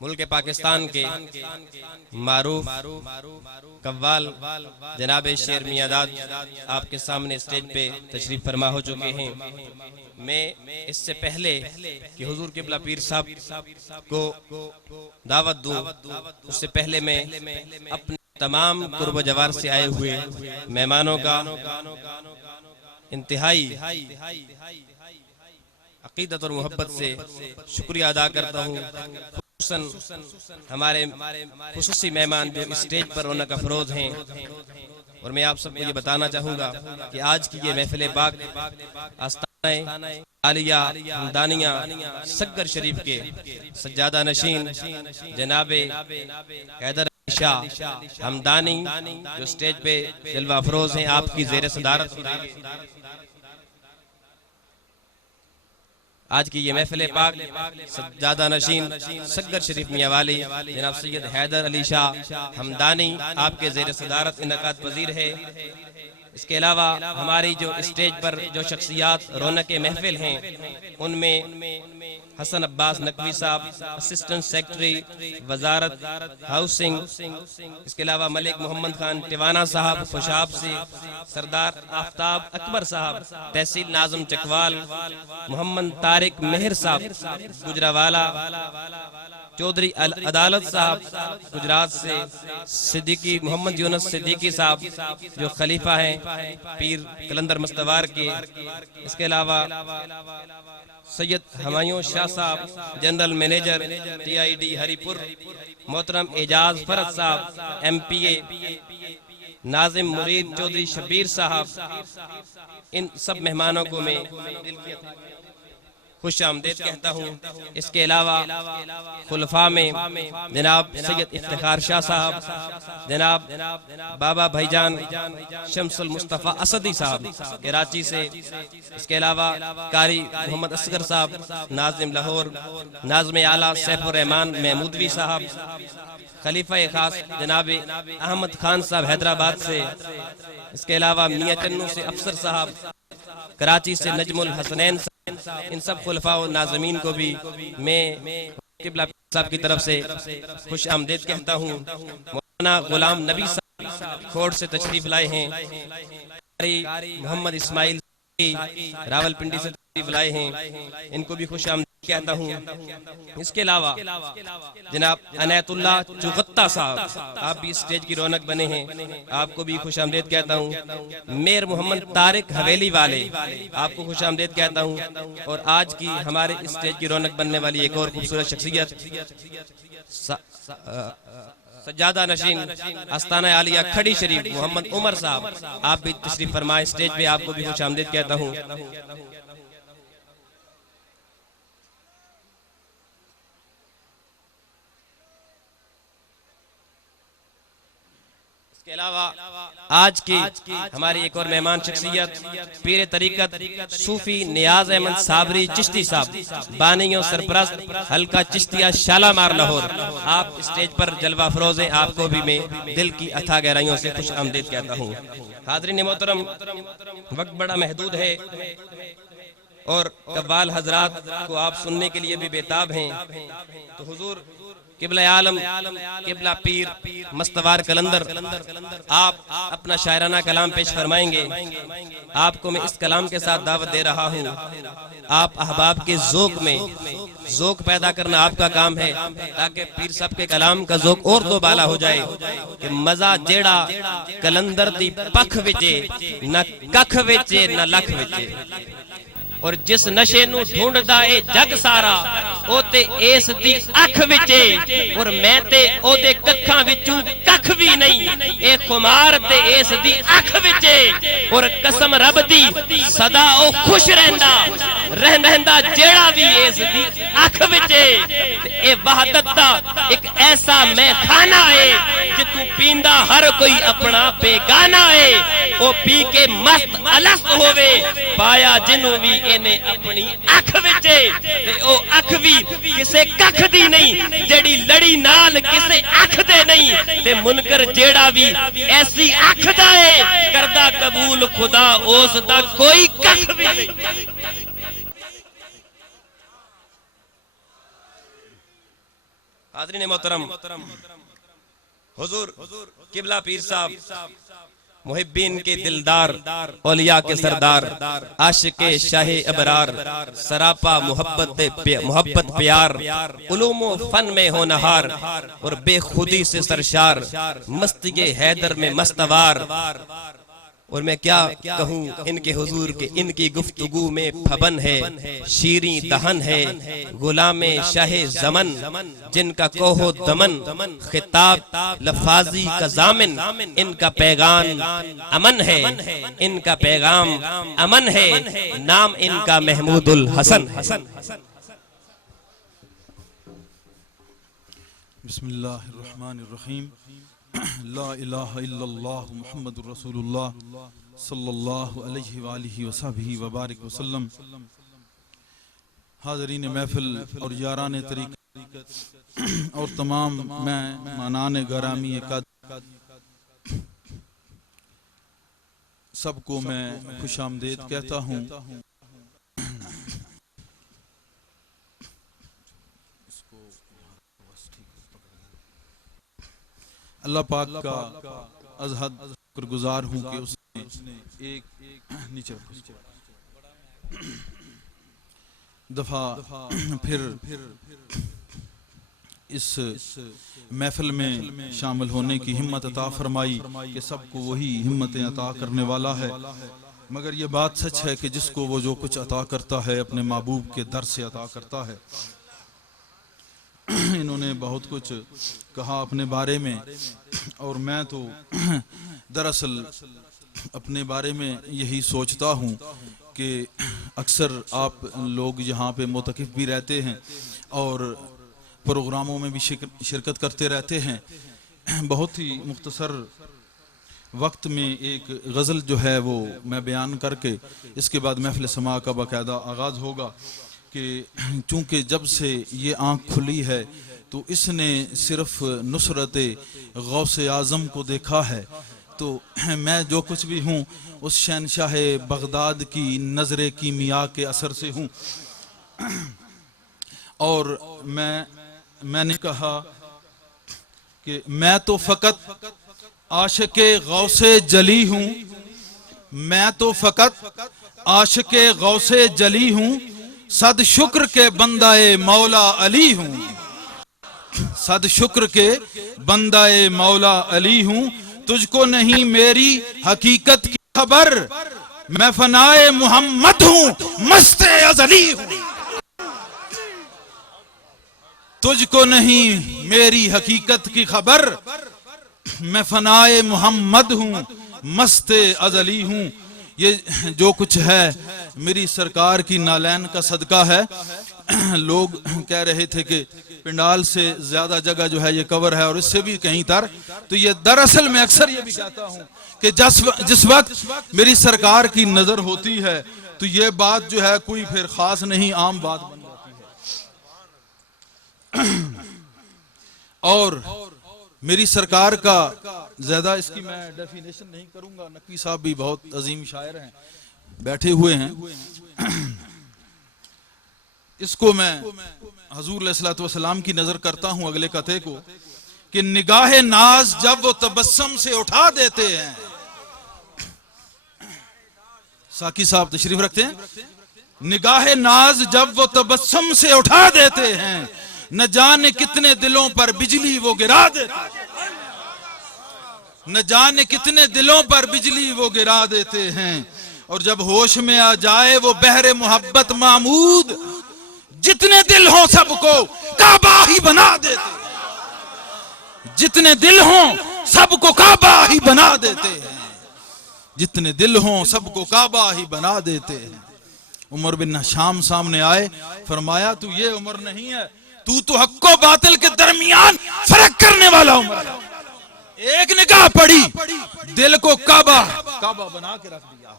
ملک پاکستان کے معروف قوال جناب شیر میاں داد آپ کے سامنے اسٹیج پہ تشریف فرما ہو چکے ہیں۔ میں اس سے پہلے کہ حضور قبلہ پیر صاحب کو دعوت دوں، اس سے پہلے میں اپنے تمام قرب و جوار سے آئے ہوئے مہمانوں کا انتہائی عقیدت اور محبت سے شکریہ ادا کرتا ہوں۔ ہمارے خصوصی مہمان جو اسٹیج پر رونق افروز ہیں، اور میں آپ سب کو یہ بتانا چاہوں گا کہ آج کی یہ محفل پاک آستانہ عالیہ ہمدانیہ سگر شریف کے سجادہ نشین جناب حیدر علی شاہ ہمدانی جو اسٹیج پہ جلوہ افروز ہیں، آپ کی زیر صدارت آج کی یہ محفل پاک سجادہ نشین سگر شریف میاں والی جناب سید حیدر علی شاہ ہمدانی آپ کے زیر صدارت انعقاد پذیر ہے۔ اس کے علاوہ ہماری جو اسٹیج پر جو شخصیات رونق محفل ہیں، ان میں حسن عباس نقوی صاحب اسسٹنٹ سیکرٹری وزارت ہاؤسنگ، اس کے علاوہ ملک محمد خان ٹیوانہ صاحب خوشاب سے، سردار آفتاب اکبر صاحب تحصیل ناظم چکوال، محمد طارق مہر صاحب گجراوالا، چودھری عدالت صاحب گجرات سے، صدیقی محمد یونس صدیقی صاحب جو خلیفہ ہیں پیر کلندر مستوار کے، اس کے علاوہ سید ہمایوں شاہ صاحب general manager T I D Haripur, محترم اعجاز فرد صاحب ایم پی اے، ناظم مرید چودھری شبیر صاحب، ان سب مہمانوں کو میں خوش آمدید کہتا ہوں۔ اس کے علاوہ خلفاء میں جناب سید افتخار شاہ صاحب، جناب بابا بھائی جان شمس المصطفیٰ اسدی صاحب کراچی سے، اس کے علاوہ قاری محمد اصغر صاحب ناظم لاہور، ناظم اعلیٰ سیف الرحمان محمودوی صاحب، خلیفہ خاص جناب احمد خان صاحب حیدرآباد سے، اس کے علاوہ میاں چنو سے افسر صاحب، کراچی سے نجم الحسنین صاحب، ان سب خلفاء و ناظمین کو بھی میں قبلہ صاحب کی طرف سے خوش آمدید کہتا ہوں۔ مولانا غلام نبی صاحب کھوڑ سے تشریف لائے ہیں، محمد اسماعیل راول پنڈی سے تشریف لائے ہیں، ان کو بھی خوش آمدید کہتا ہوں۔ اس کے علاوہ جناب عنایت اللہ چغتہ صاحب، آپ بھی اسٹیج کی رونق بنے ہیں، آپ کو بھی خوش آمدید کہتا ہوں۔ میر محمد طارق حویلی والے، آپ کو خوش آمدید کہتا ہوں۔ اور آج کی ہمارے اسٹیج کی رونق بننے والی ایک اور خوبصورت شخصیت سجادہ نشین آستانہ عالیہ کھڑی شریف محمد عمر صاحب، آپ بھی تشریف فرمائے اسٹیج پہ، آپ کو بھی خوش آمدید کہتا ہوں۔ اس کے علاوہ آج کی ہماری ایک اور مہمان شخصیت پیر طریقت صوفی نیاز احمد صابری چشتی صاحب، بانی و سرپرست حلقہ چشتیہ شالامار لاہور، آپ اسٹیج پر جلوہ افروز ہیں، آپ کو بھی میں دل کی اتھا گہرائیوں سے خوش آمدید کہتا ہوں۔ حاضرین محترم، وقت بڑا محدود ہے اور قوال حضرات کو آپ سننے کے لیے بھی بےتاب ہیں، تو حضور قبلہ عالم قبلہ پیر مستوار کلندر آپ اپنا شاعرانہ کلام پیش فرمائیں گے۔ آپ کو میں اس کلام کے ساتھ دعوت دے رہا ہوں، آپ احباب کے ذوق میں ذوق پیدا کرنا آپ کا کام ہے، تاکہ پیر صاحب کے کلام کا ذوق اور دو بالا ہو جائے کہ مزہ جیڑا کلندر دی پکھ وچے نہ ککھ وچے نہ لکھ وچے، اور جس نشے نو ڈھونڈدا اے جگ سارا او تے اس دی اکھ وچے، اور میں تے او دے ککھاں وچوں ککھ بھی نہیں، اے خمار تے اس دی اکھ وچے، اور قسم رب دی صدا او خوش رہندا جیڑا بھی اس دی اکھ وچے، اے وحدت دا ایک ایسا میں کھانا ہے جتوں پیندا ہر کوئی اپنا بیگانہ ہے، او پی کے مست الست ہووے پایا جنوں بھی انہیں اپنی اکھ وچے، تے او اکھ بھی کسے ککھ دی نہیں، جیڑی لڑی نال کسے اکھ دے نہیں، تے منکر جیڑا بھی ایسی اکھ دا ہے کردہ قبول خدا اس دا کوئی ککھ بھی نہیں۔ حاضرین محترم، حضور قبلہ پیر صاحب محبین کے دلدار، اولیاء کے سردار، عاشق شاہ ابرار، سراپا محبت پیار، علوم و فن میں ہونہار اور بے خودی سے سرشار، مستی حیدر میں مستوار. اور میں کیا کہوں ان کے حضور کے، ان کی گفتگو میں پھبن ہے، شیریں دہن ہے، غلام شاہ زمن جن کا کوہ و دمن، خطاب لفاظی کا ضامن، ان کا پیغام امن ہے، ان کا پیغام امن ہے، نام ان کا محمود الحسن. بسم اللہ الرحمن الرحیم. لا الہ الا اللہ محمد رسول اللہ صلی اللہ علیہ وآلہ وصحبہ وبارک وسلم. حاضرین محفل اور یاران طریقت اور تمام مہمانان گرامی قدر، سب کو میں خوش آمدید کہتا ہوں. اللہ پاک کا از حد شکر گزار ہوں کہ اس نے ایک نیچے دفعہ پھر اس محفل میں شامل ہونے کی ہمت عطا فرمائی کہ سب کو وہی ہمتیں عطا کرنے والا ہے. مگر یہ بات سچ ہے کہ جس کو وہ جو کچھ عطا کرتا ہے اپنے محبوب کے در سے عطا کرتا ہے. انہوں نے بہت کچھ کہا اپنے بارے میں، اور میں تو دراصل اپنے بارے میں یہی سوچتا ہوں کہ اکثر آپ لوگ یہاں پہ معتکف بھی رہتے ہیں اور پروگراموں میں بھی شرکت کرتے رہتے ہیں. بہت ہی مختصر وقت میں ایک غزل جو ہے وہ میں بیان کر کے اس کے بعد محفل سماع کا باقاعدہ آغاز ہوگا. کہ چونکہ جب سے یہ آنکھ کھلی ہے تو اس نے صرف نصرت غوث اعظم کو دیکھا ہے. تو میں جو کچھ بھی ہوں اس شہنشاہ بغداد کی نظر کیمیا کے اثر سے ہوں. اور میں نے کہا کہ میں تو فقط عاشق غوث جلی ہوں، میں تو فقط عاشق غوث جلی ہوں، صد شکر کے بندہ مولا علی ہوں، صد شکر کے بندہ مولا علی ہوں. تجھ کو نہیں میری حقیقت کی خبر، میں فنائے محمد ہوں، مست ازلی ہوں. تجھ کو نہیں میری حقیقت کی خبر، میں فنائے محمد ہوں، مست ازلی ہوں. یہ جو کچھ ہے میری سرکار کی نالین کا صدقہ ہے. لوگ کہہ رہے تھے کہ پنڈال سے زیادہ جگہ جو ہے یہ کور ہے اور اس سے بھی کہیں تر. تو یہ دراصل میں اکثر یہ بھی کہتا ہوں کہ جس وقت میری سرکار کی نظر ہوتی ہے تو یہ بات جو ہے کوئی پھر خاص نہیں، عام بات بن جاتی ہے. اور میری سرکار کا زیادہ اس کی میں ڈیفینیشن نہیں کروں گا. نقوی صاحب بھی بہت عظیم شاعر ہیں، بیٹھے ہوئے ہیں. اس کو میں حضور علیہ السلام کی نظر کرتا ہوں اگلے قطعے کو کہ نگاہ ناز جب وہ تبسم سے اٹھا دیتے ہیں. ساقی صاحب تشریف رکھتے ہیں. نگاہ ناز جب وہ تبسم سے اٹھا دیتے ہیں، نہ جانے کتنے دلوں پر بجلی وہ گرا دیتے ہیں، نہ جانے کتنے دلوں پر بجلی وہ گرا دیتے ہیں. اور جب ہوش میں آ جائے وہ بحر محبت معمود، جتنے دل ہوں سب کو کعبہ ہی بنا دیتے ہیں، جتنے دل ہوں سب کو کعبہ ہی بنا دیتے ہیں، جتنے دل ہوں سب کو کعبہ ہی بنا دیتے ہیں. عمر بن شام سامنے آئے، فرمایا تو یہ عمر نہیں ہے، تو حق و باطل کے درمیان فرق کرنے والا عمر ہے. ایک نگاہ پڑی، دل کو کعبہ بنا کے رکھ دیا.